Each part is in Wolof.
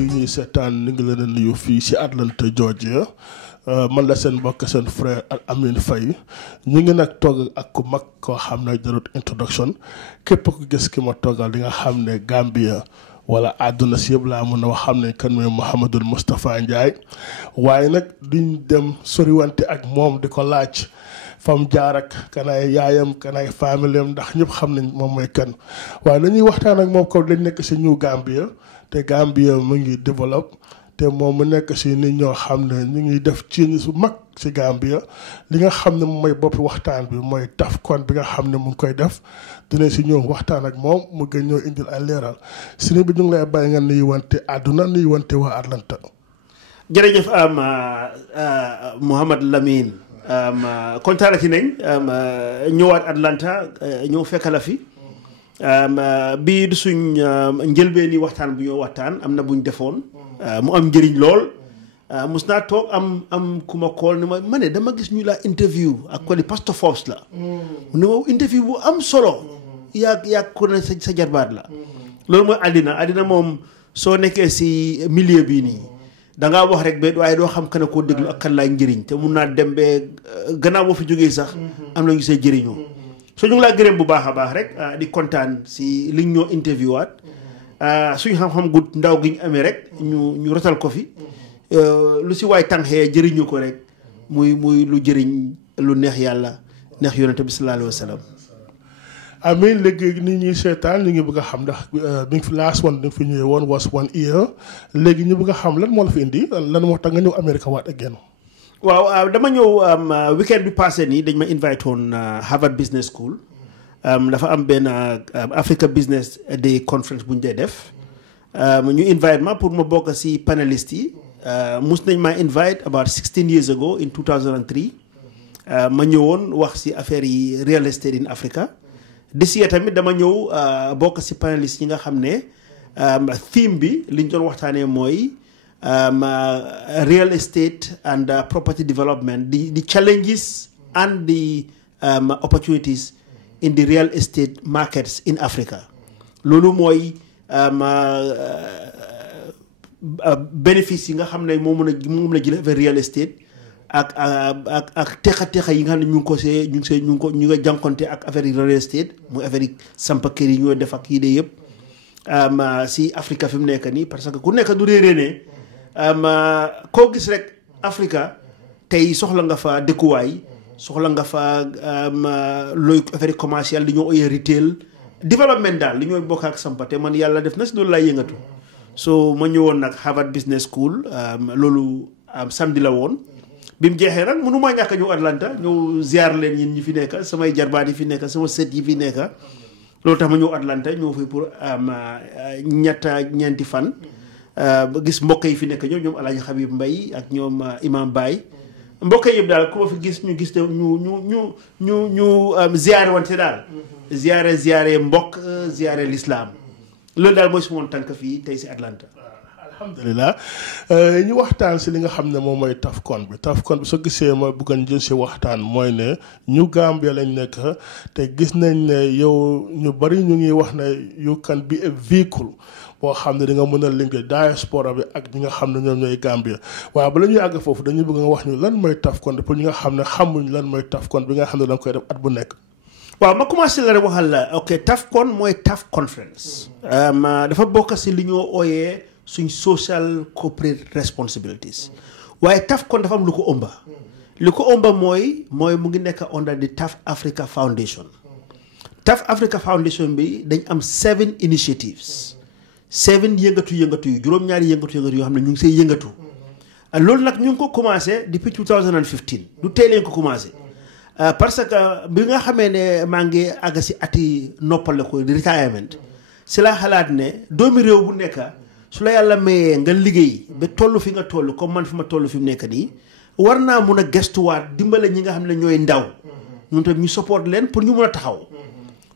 yi ñuy seetaan ñu ngi leen a nuyu fii si Atlanta Georgia man la seen mbokk seen frère Amine Faye ñu ngi nag toog ak ku mag koo xam ne jarut introduction képp ku gis ki ma toogal di nga xam ne Gambia wala àdduna si yëpp laa mën a wax xam ne kan mooy Mouhamadul Moustapha Njie waaye nag duñ dem soriwante ak moom di ko laaj fam jaar ak kanay yaayam kanay famille ndax ñëpp xam nañ moom mooy kan waaye dañuy waxtaan ak moom comme dañ nekk si New Gambia te Gambia mu ngi développe te moom mu nekk si nit ñoo xam ne ñu ngi def ci su mag si Gambia li nga xam ne mooy bopp waxtaan bi mooy TAFCON bi nga xam ne mu ngi koy def dina si ñëw waxtaan ak moom mu gën ñoo indil ay leeral si ni bi ñu ngi lay bàyyi nga nuyu wante àdduna nuyu wante waa Atlanta. jërëjëf Mouhamad Lamine kontaanati nañ ñëwaat Atlanta ñëw fekk la fi bii du suñ njëlbeeni waxtaan bu ñoo waxtaan am na buñ defoon mu am njëriñ lool mus naa toog am ku ma kool ni ma ne dama gis ñu la interview ak ko ni Pastor Forbes la mu ne ma interview bu am solo yaag ko ne sa jarbaat la loolu mooy àddina moom soo nekkee si milieu bii nii dangaa wax rek ba waaye doo xam kan koo déglu ak kan laay njëriñ te mun naa dem ba gannaaw boo fi jógee sax am na ñu see jëriñoo so ñu ngi laa gërëm bu baax a baax rek di kontaan si liñ ñoo interview waat suñu xam-xam gu ndaw gi ñu amee rek ñu rotal ko fi lu si waay tànxee jëriñu ko rek muy lu jëriñ lu neex yàlla neex yonente bi sallallahu alayhi wa sallam Amin léegi nit ñuy seetaan ñu ngi bëgg a xam ndax bi nga fi last one bi nga fi ñëwee woon was 1 year léegi ñu bëgg a xam lan moo la fi indi lan moo tax nga ñëw Amérique waat again. waaw dama ñëw weekend bi passé nii dañ ma invite woon Harvard Business School dafa am benn Africa Business Day conference bu ñu dee def ñu invite ma pour ma bokk si paneliste yi mus nañ ma invite about 16 years ago in 2003 ma ñëwoon wax si affaire yi real estate in Africa. This year tamit dama ñëw bokk si paneliste yi nga xam ne theme bi liñ doon waxtaanee mooy real estate and property development the challenges and the opportunities in the real estate markets in Africa loolu mooy bénéfice yi nga xam ne moom la jël avec real estate ak texa yi nga xam ne ñu ngi jànkonte ak affaire yi real estate muy affaire yi sampa kër yi ñoo def ak yii de yëpp si Afrique fi mu nekk nii parce que ku nekk du réeree ne koo gis rek Afrique tey soxla nga fa dëkkuwaay soxla nga fa looy affaire commercial li ñoo oyee retail développement daal li ñooy bokk ak sampa te man yàlla def na si loolu laay yëngatu so ma ñëwoon nag Harvard Business School loolu samedi la woon bi mu jeexee nag mënu maa ñàkk a ñëw Atlanta ñëw ziar leen ñin ñi fi nekk samay jarbaat yi fi nekk sama sët yi fi nekk loolu tax ma ñëw Atlanta ñëw fi pour ñeenti fan gis mbokk yi fi nekk ñoom Alaaji Habib Mbaye ak ñoom Imam Baye mbokk yëpp daal ku ma fi gis ñu gis te ñu ziare wante daal ziare mbokk ziare l'islam loolu daal mooy su moon tànk fii tey si Atlanta. alhamdulilah ñu waxtaan si li nga xam ne moom mooy TAFCON bi soo gisee ma bëggoon jël si waxtaan mooy ne ñu Gambia lañ nekk te gis nañ ne yow ñu bari ñu ngi wax ne you can be a vehicle boo xam ne di nga mën a liggéey diaspora bi ak ñi nga xam ne ñoom ñooy Gambia waaye bala ñuy àgg foofu dañuy bëgg nga wax ñu lan mooy TAFCON pour ñi nga xam ne xamuñ lan mooy TAFCON bi nga xam ne da nga koy def at bu nekk. waaw ma commencé la rek waxal la ok TAFCON mooy TAF conference dafa bokk si li ñoo ooyee suñ social corporate responsibilities waaye TAFCON dafa am lu ko ëmba mooy mu ngi nekk under the TAF Africa Foundation TAF Africa Foundation bi dañ am 7 initiatives 7 yëngatu yu juróom-ñaari yëngatu yoo xam ne ñu ngi say yëngatu loolu nag ñu ngi ko commencé depuis 2015 du tey leen ko commencé parce que bi nga xamee ne maa ngi àgg si ati noppal ko retirement si la xalaat ne doomi réew bu nekk su la yàlla mayee nga liggéey ba toll fi nga toll comme man fi ma toll fi mu nekk nii war naa mun a gestuwaat dimbale ñi nga xam ne ñooy ndaw ñun tamit ñu support leen pour ñu mun a taxaw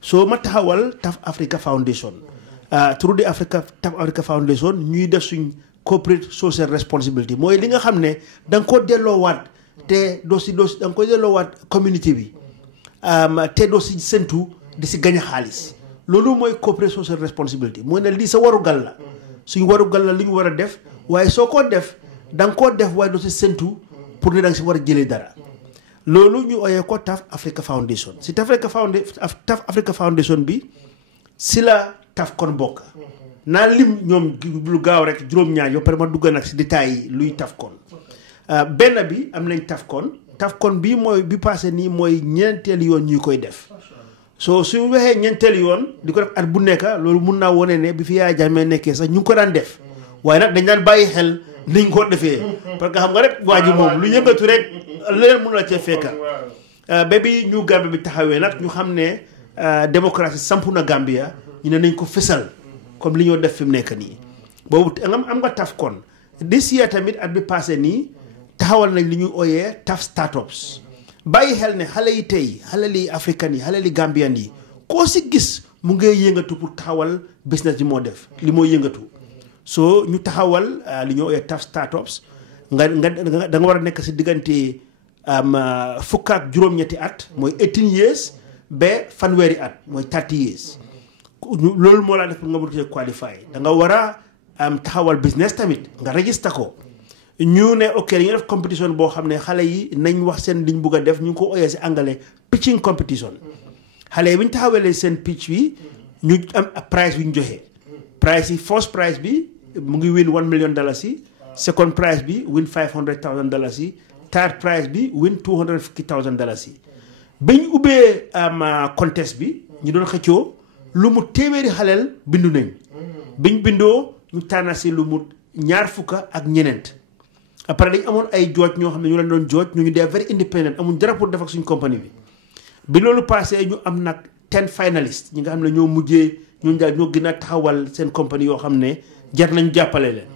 soo ma taxawal TAF Africa Foundation through the TAF Africa Foundation ñuy def suñ corporate social responsibility mooy li nga xam ne da nga ko delloowaat te doo si da nga koy delloowaat community bi te doo si sentu di si gañ a xaalis loolu mooy corporate social responsibility mooy ne lii sa waru gal la suñu warugal la li ñu war a def waaye soo ko def da nga koo def waaye doo si séntu pour ne da nga si war a jëlee dara loolu ñu oyee ko TAF Africa Foundation si TAF Africa Foundation bi si la TAFCON bokk naa lim ñoom lu gaaw rek juróom-ñaar yoo pare ma dugg nag si détails yi luy TAFCON benn bi am nañ TAFCON bii mooy bi passé nii mooy ñeenteelu yoon ñuy koy def soo suñu waxee ñeenteelu yoon di ko def at bu nekk loolu mun naa wone ne bi fi Yaya Jammeh nekkee sax ñu ngi ko daan def waaye nag dañ daan bàyyi xel niñ ko defee parce que xam nga rek waa ji moom lu yëngatu rek leen mun la cee fekka ba bi ñu Gambie bi taxawee nag ñu xam ne démocratie sampu na Gambia ñu ne nañ ko fësal comme li ñoo def fi mu nekk nii boobu am nga TAFCON this year tamit at bi passé nii taxawal nañ li ñuy ooyee TAF startups bàyyi xel ne xale yi tey xale li africain yi xale li gambian yi koo si gis mu ngay yëngatu pour taxawal business bi moo def li moo yëngatu soo ñu taxawal li ñuy ooyee TAF startups da nga war a nekk si diggante fukk ak juróom-ñetti at mooy 18 years ba fanweeri at mooy 30 years loolu moo laa def pour nga mën a qualify da nga war a taxawal business tamit nga register ko ñu ne ok dañuy def compétition boo xam ne xale yi nañ wax seen liñ bugg a def ñu ngi ko oyee si anglais pitching competition xale yi bi ñu taxawalee seen pitch bi ñu am prize bi ñu joxe prize yi first prize bi mu ngi win $1 million second prize bi win $500,000 third prize bi win $250,000 bi ñu ubbee contest bi ñu doon xëccoo lu mu téeméeri xaleel bindu nañ biñ bindoo ñu tànn si lu mu ñaar fukka ak ñeneent après dañ amoon ay jooj ñoo xam ne ñu leen doon jooj ñu dee very independent amuñ dara pour def ak suñu compagnie bi loolu passé ñu am nag 10 finalistes ñi nga xam ne ñoo mujjee ñoo gën a taxawal seen compagnie yoo xam ne jar nañ jàppale leen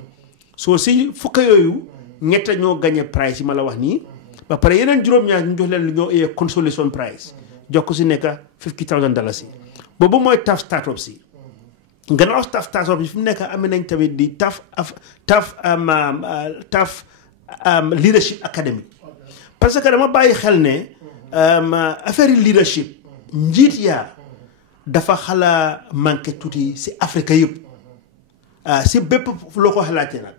soo si fukka yooyu ñetta ñoo gagné prize yi ma la wax nii ba pare yeneen juróom-ñaar ñu jox leen lu ñoo oyee consolation prize jox ko si nekk $50,000 boobu mooy TAF startups yi gannaaw TAF startups yi fi mu nekk amee nañ tamit di TAF leadership academy parce que dama bàyyi xel ne affaire yi leadership njiit yaa dafa xala manqué tuuti si Afrique yëpp si bépp loo ko xalaatee nag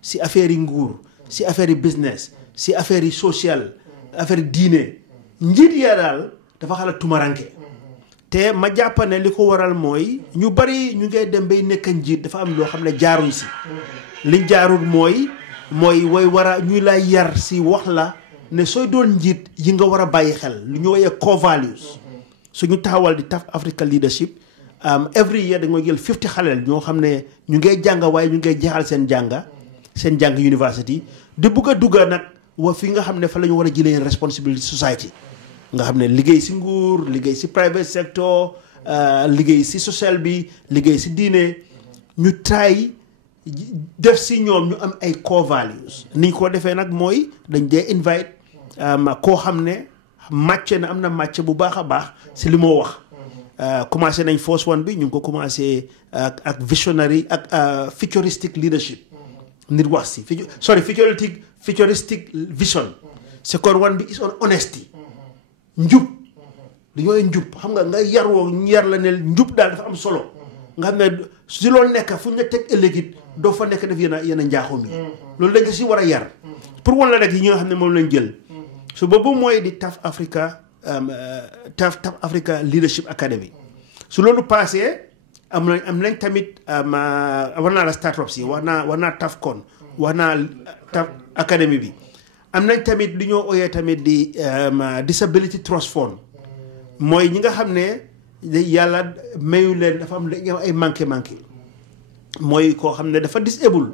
si affaire yi nguur si affaire yi business si affaire yi social affaire yi diine njiit yaa daal dafa xala tumaranke te ma jàpp ne li ko waral mooy ñu bari ñu ngay dem bay nekk njiit dafa am loo xam ne jaaruñ si liñ jaarul mooy way war a ñuy lay yar si wax la ne sooy doon njiit yi nga war a bàyyi xel lu ñu woyee core values suñu taxawal di TAF Africa Leadership every year dañoo jël 50 xaleel ñoo xam ne ñu ngay jàng waaye ñu ngay jeexal seen jàng university di bugg a dugga nag wa fi nga xam ne fa la ñu war a jëlee responsibility society nga xam ne liggéey si nguur liggéey si private sector liggéey si social bi liggéey si diine ñu try def si ñoom ñu am ay core values ni ñu ko defee nag mooy dañ dee invite koo xam ne màcce na am na màcce bu baax a baax si li moo wax commencé nañ first one bi ñu ngi ko commencé ak visionary ak futuristic leadership nit wax si futuristic vision second one bi is on honesty njub li ñooy njub xam nga yar la ne njub daal dafa am solo nga xam ne si loolu nekk fu ñu la teg ëllëgit doo fa nekk def yéen a njaaxum yi loolu dañ ko si war a yar pour wan la rek yi nga xam ne moom lañ jël su boobu mooy di TAF Africa Leadership Academy su loolu passé am nañ tamit war naa la startups yi wax naa TAFCON wax naa TAF Academy bi am nañ tamit li ñoo ooyee tamit di Disability Trust Fund mooy ñi nga xam ne yàlla mayu leen dafa am ay manqué mooy koo xam ne dafa disable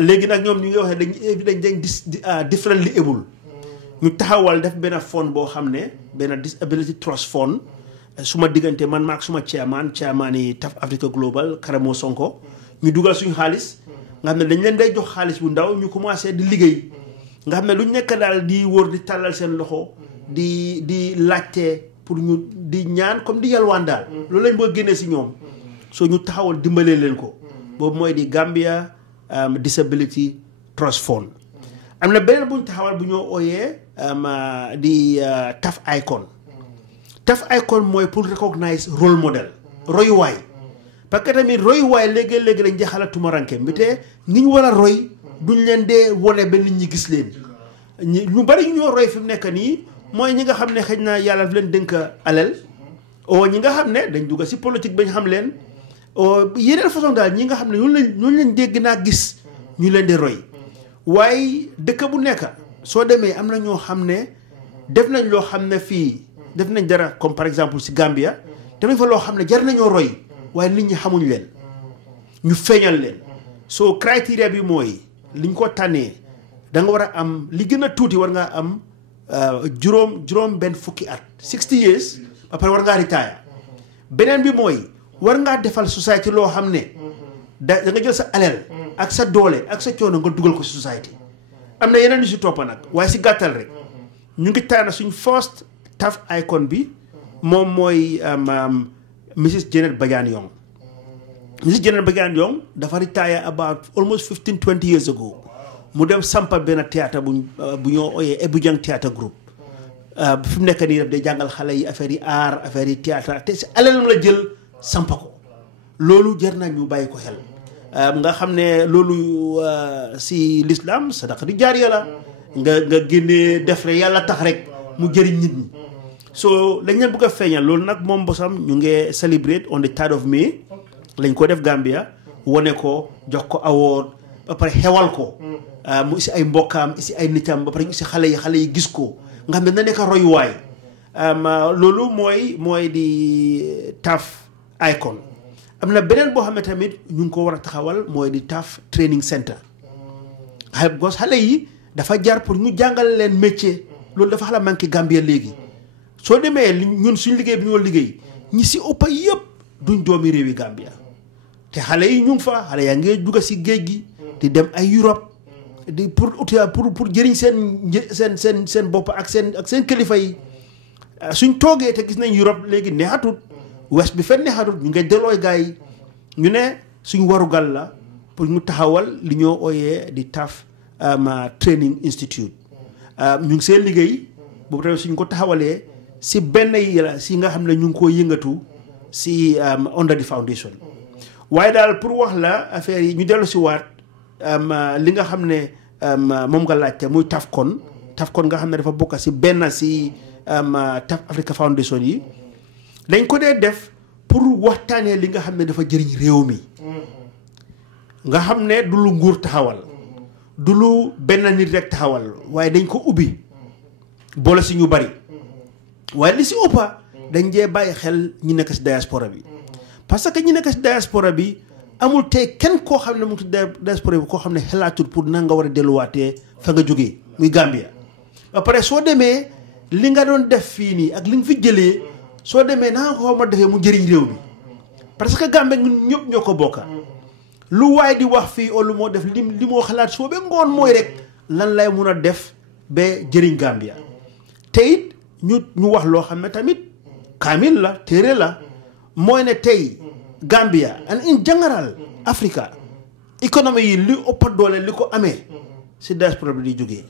léegi nag ñoom ñu ngi wax ne dañ differently able ñu taxawal def benn fond boo xam ne benn Disability Trust Fund suma diggante man maak suma chairman yi TAF Africa Global Karamo Sonko ñu dugal suñu xaalis nga xam ne dañ leen day jox xaalis bu ndaw ñu commencé di liggéey nga xam ne lu nekk daal di wër di tàllal seen loxo di laajte pour ñu di ñaan comme di yalwaan daal loolu lañ boo génnee si ñoom soo ñu taxawal dimbalee leen ko boobu mooy di Gambia Disability Trust Fund am na beneen bu ñu taxawal bu ñoo ooyee di TAF Icon TAF Icon mooy pour recognize role model royuwaay parce que tamit roy waaye léegi-léegi dañ jaxala tumaranke mbite ngi ñu war a roy duñ leen dee wone ba nit ñi gis leen ñu bari ñoo roy fi mu nekk nii mooy ñi nga xam ne xëy na yàlla fi leen dénk alal o ñi nga xam ne dañ dugg si politique bañ xam leen o yeneen façon daal ñi nga xam ne ñooñu leen dégg naa gis ñu leen di roy waaye dëkk bu nekk soo demee am na ñoo xam ne def nañ loo xam ne fii def nañ dara comme par exemple si Gambia def nañ fa loo xam ne jar nañoo roy waaye nit ñi xamuñ leen ñu feeñal leen soo criteria bi mooy liñ ko tànnee da nga war a am li gën a tuuti war ngaa am juróom benn fukki at 60 years ba pare war ngaa retire beneen bi mooy war ngaa defal société loo xam ne da nga jël sa alal ak sa doole ak sa coono nga dugal ko si société am na yeneen yu si toppa nag waaye si gàttal rek ñu ngi tànn suñ first TAF icon bi moom mooy Mrs Janet Badiane Young. Mrs Janet Badiane Young dafa retire about almost 15-20 years ago mu dem sampa benn théâtre bu ñoo ooyee Ebujang Theatre Group fi mu nekk nii daf day jàngal xale yi affaire yi art affaire yi théâtre te si alalam la jël sampa ko loolu jar na ñu bàyyi ko xel nga xam ne loolu si l'islam sadaqa di jaariya la nga génnee def rek yàlla tax rek mu jëriñ nit ñi so dañ leen bëgg a feeñal loolu nag moom bosam ñu ngi celebrate on the 3rd of May lañ ko def Gambia wone ko jox ko award ba pare xewal ko mu si ay mbokkaam si ay nitam ba pare ñu si xale yi gis ko nga xam ne na nekk royuwaay loolu mooy di TAF icon am na beneen boo xam ne tamit ñu ngi ko war a taxawal mooy di TAF training center because xale yi dafa jar pour ñu jàngal leen métier loolu dafa xala manqué Gambia léegi soo demee ñun suñ liggéey bi ñoo liggéey ñi si ëpp yëpp duñ doomi réewi Gambia te xale yi ñu ngi fa xale yaa ngi dugg si géej gi di dem ay Europe di pour jëriñ seen bopp ak seen kilifa yi suñ toogee te gis nañ Europe léegi neexatut west bi fenn neexatut ñu ngi dellooy gars yi ñu ne suñ warugal la pour ñu taxawal li ñoo ooyee di TAF training institute ñu ngi seen liggéey boobu tamit suñ ko taxawalee si benn yi la si nga xam ne ñu ngi koo yëngatu si under the foundation waaye daal pour wax la affaire yi ñu dellu si waat li nga xam ne moom nga laajte muy TAFCON nga xam ne dafa bokk si benn si TAF Africa Foundation yi dañ ko dee def pour waxtaanee li nga xam ne dafa jëriñ réew mi nga xam ne du lu nguur taxawal du lu benn nit rek taxawal waaye dañ ko ubbi boole si ñu bari waaye li si ëppa dañ jee bàyyi xel ñi nekk si diaspora bi parce que ñi nekk si diaspora bi amul tey kenn koo xam ne mu ngi si diaspora bi koo xam ne xelaatul pour na nga war a delluwaatee fa nga jógee muy Gambia ba pare soo demee li nga doon def fii nii ak li nga fi jëlee soo demee na nga ko ma defee mu jëriñ réew mi parce que Gambia ñun ñëpp ñoo ko bokka lu waay di wax fii olu moo def li moo xalaat soo ba ngoon mooy rek lan lay mun a def ba jëriñ Gambia te it ñu wax loo xam ne tamit kaamil la téere la mooy ne tey Gambia and in general Africa économie yi li ëpp doole li ko amee si diaspora bi di jógee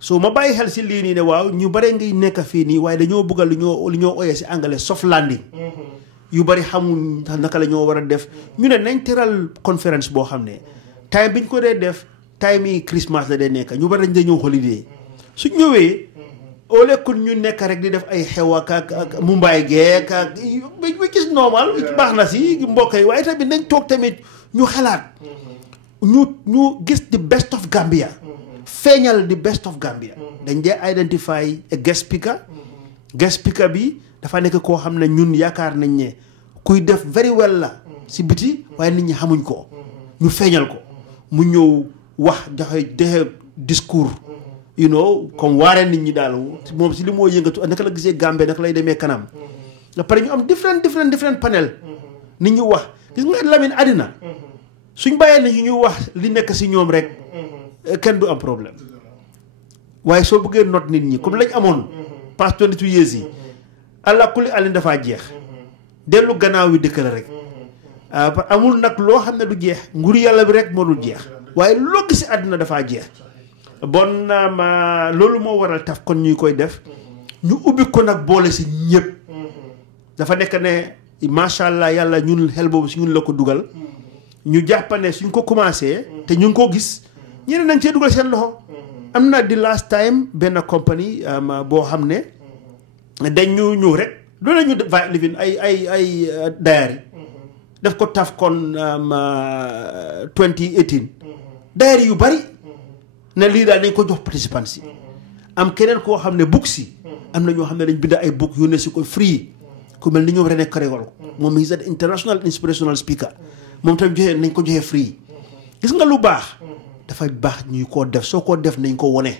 so ma bàyyi xel si lii nii ne waaw ñu bare ngi nekk fii nii waaye dañoo bëgga li ñoo oyee si anglais soft landing yu bari xamuñ naka la ñoo war a def ñu ne nañ teral conférence boo xam ne time biñ ko dee def time yi Christmas la dee nekk ñu bari dañ dee ñëw holiday suñ ñëwee au lieu que ñu nekk rek di def ay xew ak Mumbai geek ak which is normal baax na si mbokk yi waaye tamit nañ toog tamit ñu xalaat ñu gis the best of Gambia feeñal the best of Gambia dañ dee identify a guest speaker bi dafa nekk koo xam ne ñun yaakaar nañ ne kuy def very well la si biti waaye nit ñi xamuñ ko ñu feeñal ko mu ñëw wax joxe discours you know comme waaree nit ñi daal moom si li moo yëngatu naka la gisee Gambie naka lay demee kanam après ñu am different panel nit ñi wax gis nga Lamine àddina suñ bàyyee nit ñi ñu wax li nekk si ñoom rek kenn du am problème waaye soo bëggee not nit ñi comme lañ amoon past 22 years yi allah kulli alin dafaa jeex dellu gannaaw wi dëkk la rek amul nag loo xam ne du jeex nguuru yàlla bi rek moo dul jeex waaye loo gis si àddina dafaa jeex bon loolu moo waral TAFCON ñuy koy def ñu ubbi ko nag boole si ñëpp dafa nekk ne macha allah yàlla ñun xel boobu si ñun la ko dugal ñu jàppane suñ ko commencé te ñu ngi ko gis ñeneen nañ cee dugal seen loxo am na di last time benn compagnie boo xam ne dañ ñu ñëw rek loolu la ñu living ay diary def ko TAFCON 2018 diary yu bari ne lii daal dañ ko jox participants yi am keneen koo xam ne book si am na ñoo xam ne dañ bind ay book yónnee si ko free ku mel ni ñoom René Karégol moom is an international inspirational speaker moom tamit joxe nañ ko joxe free gis nga lu baax dafay baax ñuy koo def soo ko def nañ ko wone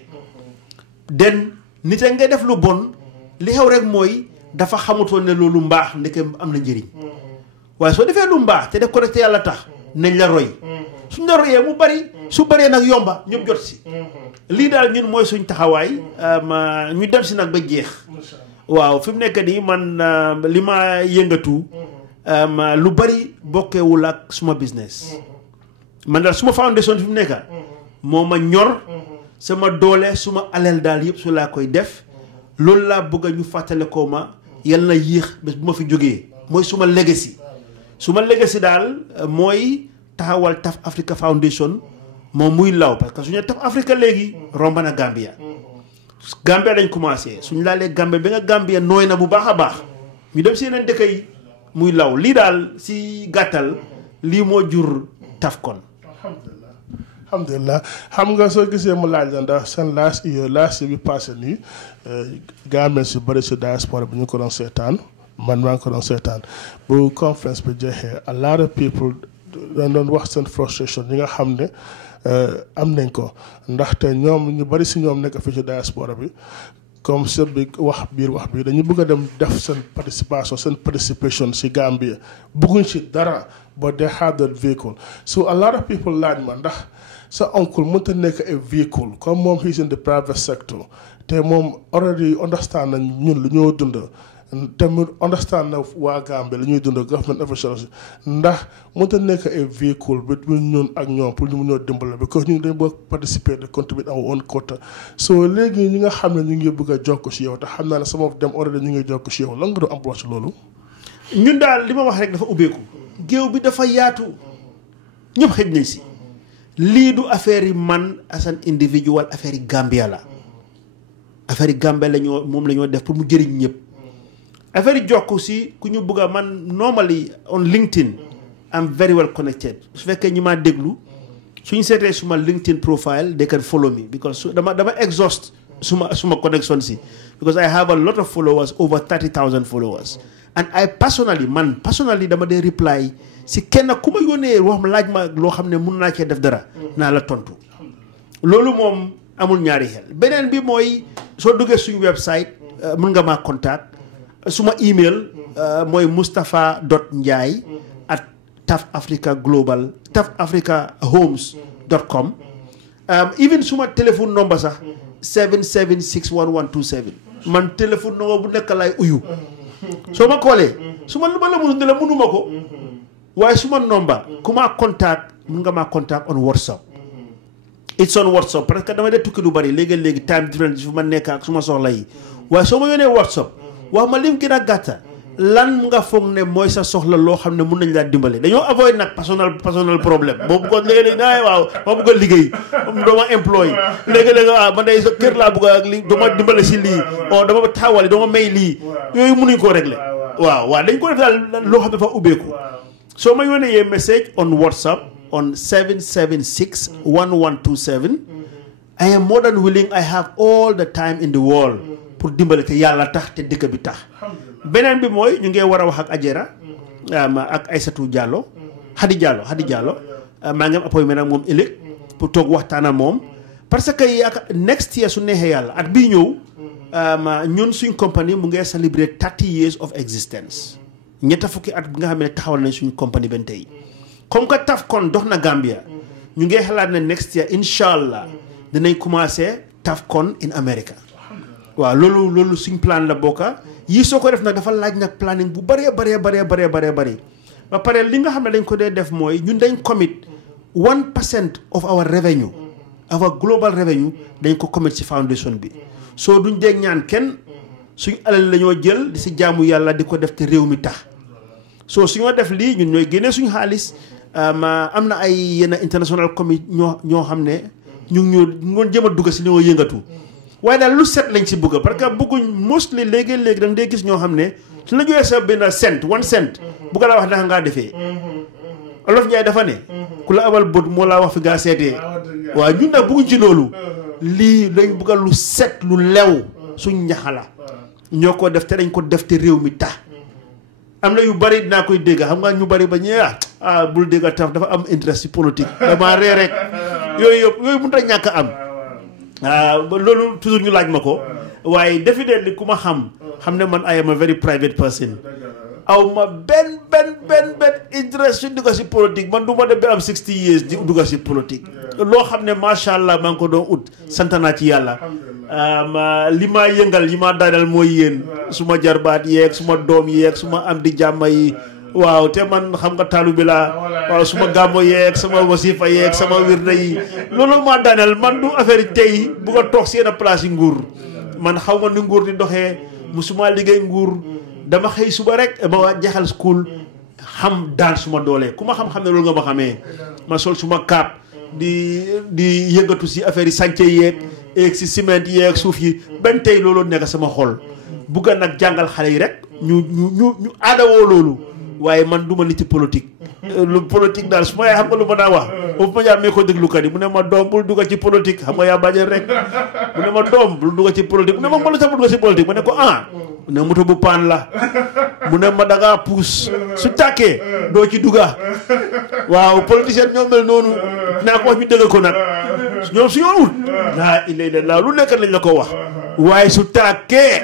den nit a ngay def lu bon li xew rek mooy dafa xamutoon ne loolu mbaax ndeke am na njëriñ waaye soo defee lu mbaax te def ko rek te yàlla tax nañ la roy suñ la royee mu bari su baree nag yomba ñëpp jot si lii daal ñun mooy suñ taxawaay ñu dem si nag ba jeex waaw fi mu nekk nii man li ma yëngatu lu bari bokkeewul ak suma business man daal suma foundation fi mu nekk moo ma ñor sama doole suma alal daal yëpp su laa koy def loolu laa bëgg a ñu fàttale ko ma yal na yéex bés bu ma fi jógee mooy suma legacy daal mooy taxawal TAF Africa Foundation moom muy law parce que suñu TAF Africa léegi romb na Gambia lañ commencé suñu laalee Gambia ba nga Gambia nooy na bu baax a baax ñu dem si yeneen dëkk yi muy law lii daal si gàttal lii moo jur TAFCON. alhamdulilah xam nga soo gisee mu laaj la ndax seen last year bi passé nii Gambien si bëri si diaspora bi ñu ko doon seetaan man maa ngi ko doon seetaan bu conference bi jeexee a lot of people dañ doon wax seen frustration yi nga xam ne am nañ ko ndaxte ñoom ñu bëri si ñoom nekk fi ci diaspora bi comme sëb bi wax bi dañu bëgg a dem def seen participation si Gambia bëgguñ si dara but they have that vehicle so a lot of people laaj ma ndax sa oncle mënut a nekk a vehicle comme moom he's in the private sector te moom already understand nañ ñun lu ñoo dund te mu understand na waa Gambia lu ñuy dund government officials ndax mënut a nekk a vehicle between ñun ak ñoom pour ñu mun ñoo dimbale because ñu dañ bëgg participer de contribute our own quota so léegi ñi nga xam ne ñu ngi bëgg a jokk si yow te xam naa ne some of them already ñu ngi jokk si yow lan nga doon approche loolu. ñun daal li ma wax rek dafa ubbeeku géew bi dafa yaatu ñëpp xëj nañ si lii du affaire yi man as an individual affaire yi Gambia la affaire yi Gambia la ñoo moom la ñoo def pour mu jëriñ ñëpp affaire yi jokk si ku ñu bëgg a man normally on LinkedIn I'm very well connected su fekkee ñi maa déglu suñ seetee suma LinkedIn profile they can follow me because dama exhaust suma connection si because I have a lot of followers over 30,000 followers and I personally dama dee reply si kenn ku ma yónnee wax ma laaj ma loo xam ne mun naa cee def dara naa la tontu loolu moom amul ñaari xel beneen bi mooy soo duggee suñu website mun nga maa contact suma email mooy moustapha.njie@tafafricahomes.com even suma téléphone number sax 7761127 man téléphone number bu nekk lay uyu soo ma koolee su ma la mënuma ko waaye suma number ku ma contact mun nga maa contact on WhatsApp it's on WhatsApp parce que dama dee tukki lu bari léegi time difference fu ma nekk ak suma soxla yi waaye soo ma yónnee WhatsApp wax ma lim gën a gàtta lan nga foog ne mooy sa soxla loo xam ne mun nañ laa dimbale dañoo avoid nag personnel problème boobu ko léegi-léegi naa waaw ma bëgg a liggéey dama employé léegi-léegi waaw man day sa kër laa bëgg ak lii dama dimbale si lii o dama taawali dama may lii yooyu mënuñ koo régler waaw dañ ko def daal loo xam ne dafa ubbeeku soo ma yónnee message on WhatsApp on 7761127 I am more than willing I have all the time in the world pour dimbale te yàlla tax te dëkk bi tax beneen bi mooy ñu ngi war a wax ak Ajera ak Aïssatou Diallo Hadi Diallo maa ngi am appointment ak moom ëllëg pour toog waxtaan ak moom parce que next year su neexee yàlla at bii ñëw ñun suñ compagnie mu ngi célébrer 30 years of existence ñetta fukki at bi nga xam ne taxawal nañ suñu compagnie benn tey comme que TAFCON dox na Gambia ñu ngi xalaat ne next year incha allah dinañ commencé TAFCON in America waaw loolu suñ plan la bokka yii soo ko def nag dafa laaj nag planning bu bëree bëri ba pare li nga xam ne dañ ko dee def mooy ñun dañ commit 1% of our revenue our global revenue dañ ko commit ci foundation bi soo duñ dee ñaan kenn suñ alal la ñoo jël di si jaamu yàlla di ko def te réew mi tax so su ñoo def lii ñun ñooy génnee suñu xaalis am na ay yenn international committee ñoo xam ne ñu ngi ñu jëm a dugg si li nga yëngatu waaye daal lu set lañ si bëgg parce que bëgguñ mostly léegi-léegi da nga dee gis ñoo xam ne su la joxee sa benn cent 1 cent bugga laa wax naka ngaa defee Olof Njaay dafa ne ku la abal bët moo laa wax fi ngaa seetee waaw ñun nag bëgguñ ci loolu lii dañ bëgga lu set lu lew suñ ñaxala ñoo ko def te dañ ko def te réew mi tax am na yu bari dinaa koy dégg xam nga ñu bari ba ñëwee bul dégg Taf dafa am interest ci politique dama ree rek yooyu mënut a ñàkk am loolu toujours ñu laaj ma ko waaye definitely ku ma xam ne man I am a very private person aw ma benn interest ci dugga si politique man du ma dem ba am 60 years di dugga si politique loo xam ne macha allah maa ngi ko doon ut sant naa ci yàlla li ma yëngal yi ma daanal mooy yéen suma jarbaat yeeg suma doom yeeg suma am di jàmma yi waaw te man xam nga taalu bi laa waaw suma gàmmo yeeg sama wasifa yeeg sama wirda yi loolu ma daanal man du affaire yi tey bu nga toog si yenn place yi nguur man xaw ma ni nguur di doxee musuma liggéey nguur dama xëy suba rek ma jeexal school xam daan suma doole ku ma xam-xam ne loolu nga ma xamee ma sol suma kaap di yëngatu si affaire yi sànce yeeg si ciment yeeg suuf yi benn tey loolu nekk sama xol bugga nag jàngal xale yi rek ñu aadawoo loolu waaye man du ma nit ci politique lu politique daal su ma yaay xam nga lu ma daa wax foofu ma jaar mee ko déglukat yi mu ne ma doom bul dugga ci politique xam nga yaa bàjjee rek mu ne ma doom bul dugga ci politique mu ne ma mbalu sax bul dugga ci politique ma ne ko mu ne moto bu paan la mu ne ma dangaa puus su tàkkee doo ci dugga waaw politicien ñoo mel noonu naa ko wax ñu dëgg ko nag ñoom su ñoo ut laa ilay la lu nekk lañ la ko wax waaye su tàkkee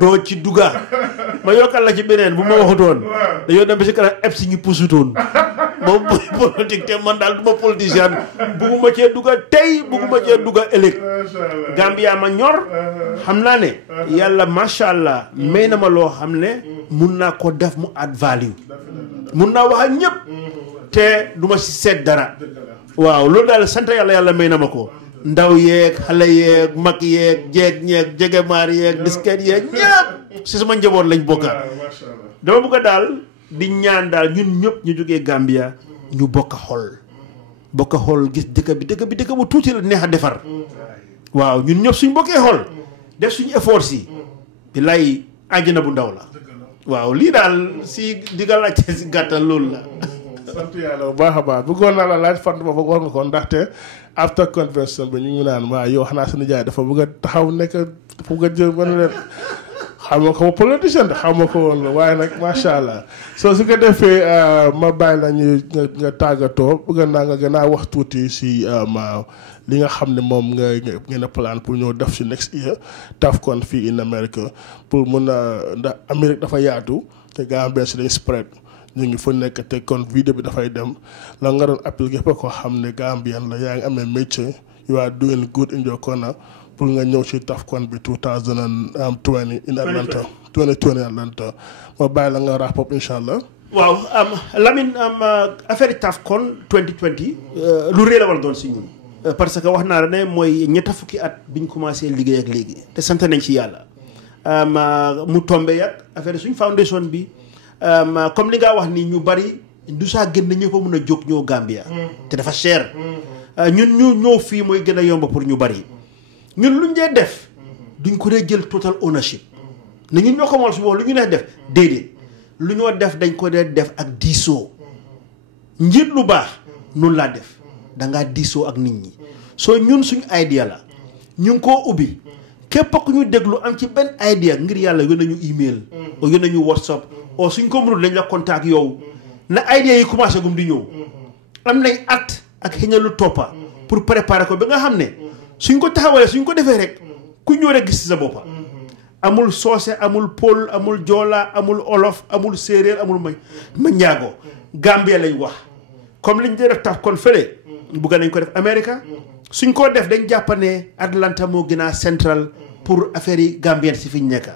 doo ci dugga ma yokkal la ci beneen bu ma waxutoon dañoo dem ba si kanam eb si ñu pusutoon moom politique te man daal du ma politicien bugguma cee dugga tey bugguma cee dugga ëllëg Gambia ma ñor xam naa ne yàlla macha allah may na ma loo xam ne mun naa ko def mu add value mun naa wax ak ñëpp te du ma si seet dara waaw loolu daal sant yàlla may na ma ko ndaw yeeg xale yeeg mag yeeg jeeg jegemaar yeeg disket yeeg ñëpp si sama njaboot lañ bokka dama bëgg a daal di ñaan daal ñun ñëpp ñu jógee Gambia ñu bokk xool gis dëkk bi bu tuuti la neex a defar waaw ñun ñëpp suñ bokkee xool def suñu effort si billaay àjjana bu ndaw la waaw lii daal si digga laajte si gàttal loolu la sant yàlla bu baax a baax bëggoon naa la laaj fan ba foog war nga ko ndaxte after convention bi ñu ngi naan waa yow xanaa sa nijaay dafa bëgg a taxaw nekk dafa bëgg a jël ba leen xam nga ko politicien de xam nga ko woon la waaye nag macha allah soo su ko defee ma bàyyi la ñu nga tàggatoo bëgg naa nga gën a wax tuuti si li nga xam ne moom nga ngeen a plan pour ñëw def si next year TAFCON fii in America pour mun a ndax Amérique dafa yaatu te Gambien si dañ spread ñu ngi fa nekk te kon vidéo bi dafay dem la nga doon appliqué képp koo xam ne Gambien la yaa ngi amee métier you are doing good in your corner pour nga ñëw ci TAFCON bi 2020 in Atlanta 2020 Atlanta ma bàyyi la nga wrap up incha allah. waaw Lamine affaire TAFCON 2020 lu réer la war doon si ñun parce que wax naa la ne mooy ñetta fukki at biñ commencé liggéey ak léegi te sant nañ ci yàlla mu tombé ak affaire suñ foundation bi comme li nga wax ni ñu bari du saa gën na ñëpp a mun a jóg ñëw Gambia te dafa cher ñun ñu ñëw fii mooy gën a yomb pour ñu bari ñun luñ dee def duñ ko dee jël total ownership ne ñun ñoo ko moom su boobu lu ñu dee def déedéet lu ñoo def dañ ko dee def ak diisoo njiit lu baax noonu laa def dangaa diisoo ak nit ñi soo ñun suñ idea la ñu ngi koo ubbi képp ku ñu déglu am ci benn idea ngir yàlla yónnee ñu email o yónnee ñu WhatsApp o suñ ko mënul dañ la contact yow na idea yi commencé gum di ñëw am nañ at ak xëy na lu toppa pour préparer ko ba nga xam ne suñ ko taxawalee suñ ko defee rek ku ñëw rek gis sa boppa amul soose amul pël amul joola amul olof amul séeréer amul ma njaago Gambia lañ wax comme liñ dee def TAFCON fële bugga nañ ko def America suñ ko def dañ jàpp ne Atlanta moo gën a central pour affaire yi Gambien si fi ñu nekk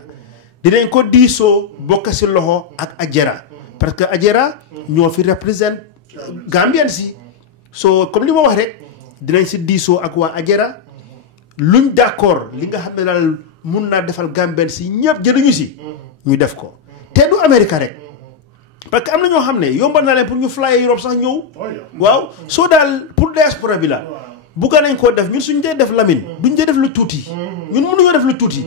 dinañ ko diisoo bokk si loxo ak Ajera parce que Ajera ñoo fi représente Gambien si so comme li ma wax rek dinañ si diisoo ak waa Ajera luñ d'accord li nga xam ne daal mun naa defal Gambien si ñëpp jëriñu si ñu def ko te du Amérique rek parce que am na ñoo xam ne yombal na leen pour ñu fly Europe sax ñëw waaw soo daal pour diaspora bi la bugga nañ koo def ñun suñ dee def Lamine duñ dee def lu tuuti ñun mënuñoo def lu tuuti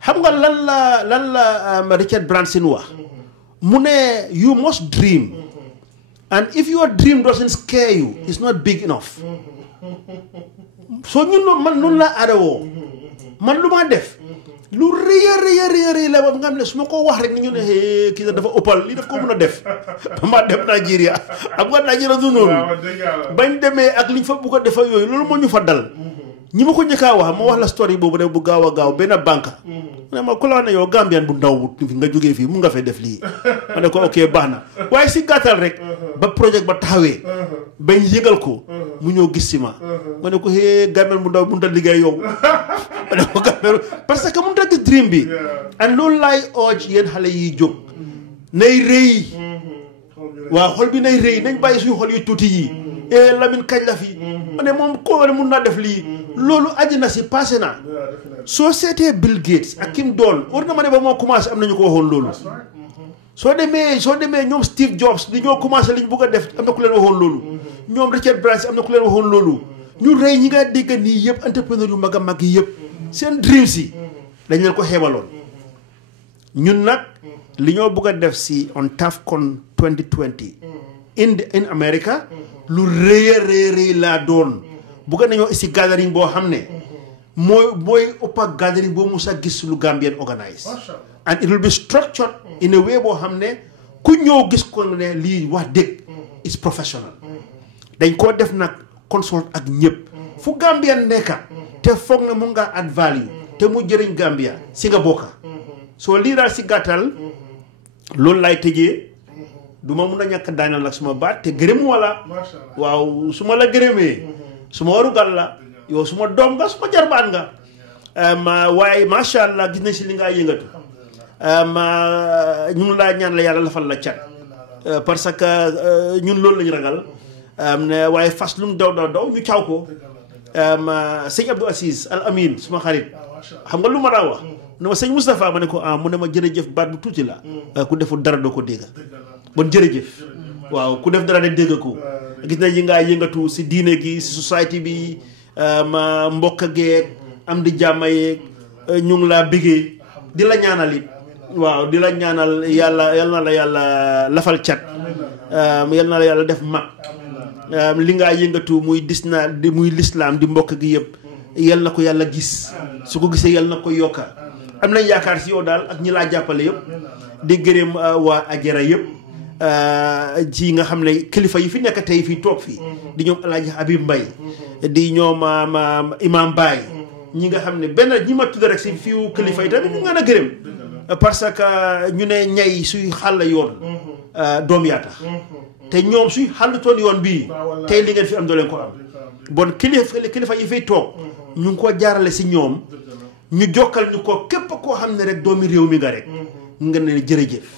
xam nga lan la Richard Branson wax mu ne you must dream and if your dream doesn't scare you it's not big enough so ñun man noonu laa aadawoo man lu ma def lu rëy la ba nga xam ne su ma ko wax rek ni ñu ne kii dafa ëppal lii daf ko mën a def ba ma dem Nigeria ak nga Nigeria du noonu bañ demee ak liñ fa bugg a defa yooyu loolu moo ñu fa dal ñi ma ko njëkkaa wax ma wax la story boobu ne bu gaaw a gaaw benn banque ne ma ku la ne yow Gambian bu ndaw bu nga jógee fii mun nga fay def lii ma ne ko ok baax na waaye si gàttal rek ba projet ba taxawee bañ yëgal ko mu ñëw gis si ma ne ko Gambian bu ndaw mënut a liggéey yow ma ne ko Gambian parce que mënut a gis dream bi and loolu laay ooj yéen xale yiy jóg nay rëy waaw xol bi nay rëy nañ bàyyi suñu xol yu tuuti yi Lamine kañ la fi ma ne moom koo ne mun naa def lii loolu àddina si passé na soo seetee Bill Gates ak Kim Doon war na ma ne ba moo commencé am nañu ko waxoon loolu soo demee ñoom Steve Jobs li ñoo commencé li ñu bugg a def am na ku leen waxoon loolu ñoom Richard Branson am na ku leen waxoon loolu ñu rëy ñi nga dégg nii yëpp entrepreneur yu mag a mag yi yëpp seen dream si dañ leen ko xeebaloon ñun nag li ñoo bugg a def si on TAFCON 2020 in America lu rëy laa doon bugga nañoo si gathering boo xam ne mooy ëppa gathering boo mus a gis lu Gambian organise and it will be structured in a way boo xam ne ku ñëw gis ko ne lii wax dëgg is professional dañ koo def nag consult ak ñëpp fu Gambian nekka te foog na mu nga add value te mu jëriñ Gambia si nga bokka soo lii daal si gàttal loolu laay tëjee du ma mun a ñàkk daaneel nag suma baat te gërëm wala waaw su ma la gërëmee suma warugal la yow suma doom nga suma jarbaan nga waaye macha allah gis nañ si li nga yëngatu ñu ngi laa ñaan la yàlla lafal la cat parce que ñun loolu lañu ragal waaye fas lu mu daw ñu caaw ko sëñ Abdou Aziz Al Amin suma xarit xam nga lu ma daa wax ne ma sëñ Moustapha ma ne ko mu ne ma jërëjëf baat bu tuuti la ku deful dara doo ko dégg bon jërëjëf waaw ku def dara de dégg ko gis nañ yi ngaa yëngatu si diine gi si société bi ma mbokk geeg am di jàmma yeeg ñu ngi laa biggee di la ñaanal it waaw di la ñaanal yal na la yàlla lafal cat yal na la yàlla def mag li ngaa yëngatu muy muy lislaam di mbokk gi yëpp yal na ko yàlla gis su ko gisee yal na ko yokka am nañ yaakaar si yow daal ak ñi laa jàppale yëpp di gërëm waa Ajara yëpp ci nga xam ne kilifa yi fi nekk tey fii toog fii di ñoom Alaaji Habib Mbaye di ñoom Imam Baye ñi nga xam ne benn ñi ma tudd rek si fiu kilifa yi tamit ñu ngeen a gërëm parce que ñu ne ñay suy xàll yoon doom yaa tax te ñoom suy xàllutoon yoon bii tey li ngeen fi am doo leen ko am bon kilifa yi fiy toog ñu ngi ko jaarale si ñoom ñu jokkal ñu ko képp koo xam ne rek doomi réew mi nga rek nga ne jërëjëf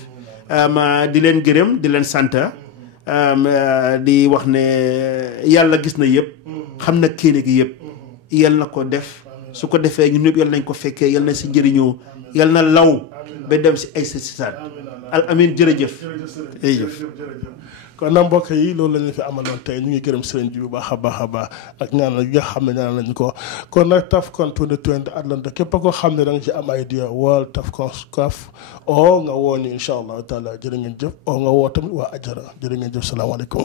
di leen gërëm di leen sant di wax ne yàlla gis na yëpp xam na kéene gi yëpp yal na ko def su ko defee ñun ñëpp yal nañ ko fekkee yal na si njëriñoo yal na law ba dem si ay sësaat Al Amin jërëjëf kon nag mbokk yi loolu la ñu fi amaloon tey ñu ngi gërëm sëriñ bi bu baax a baax ak ñaanal yi nga xam ne ñaanal nañu ko kon nag TAFCON 2020 Atlanta képp koo xam ne da nga ci am idea wool TAFCON CAF nga woo ñu incha allah taala jërë ngeen jëf nga woo tamit waa Ajara jërë ngeen jëf salaamaaleykum